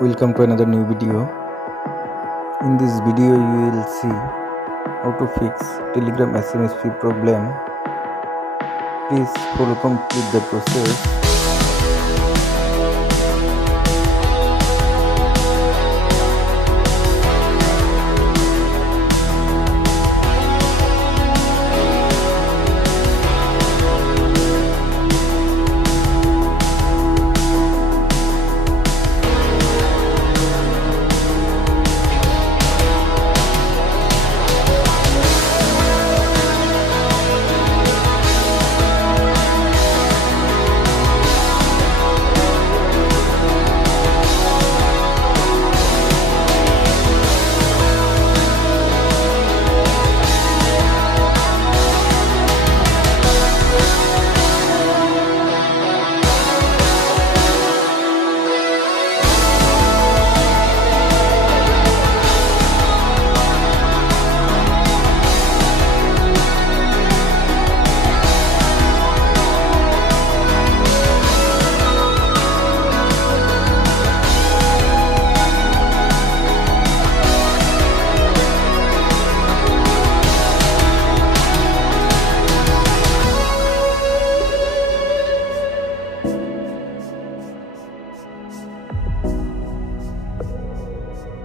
Welcome to another new video. In this video you will see how to fix Telegram SMS fee problem. Please follow complete the process.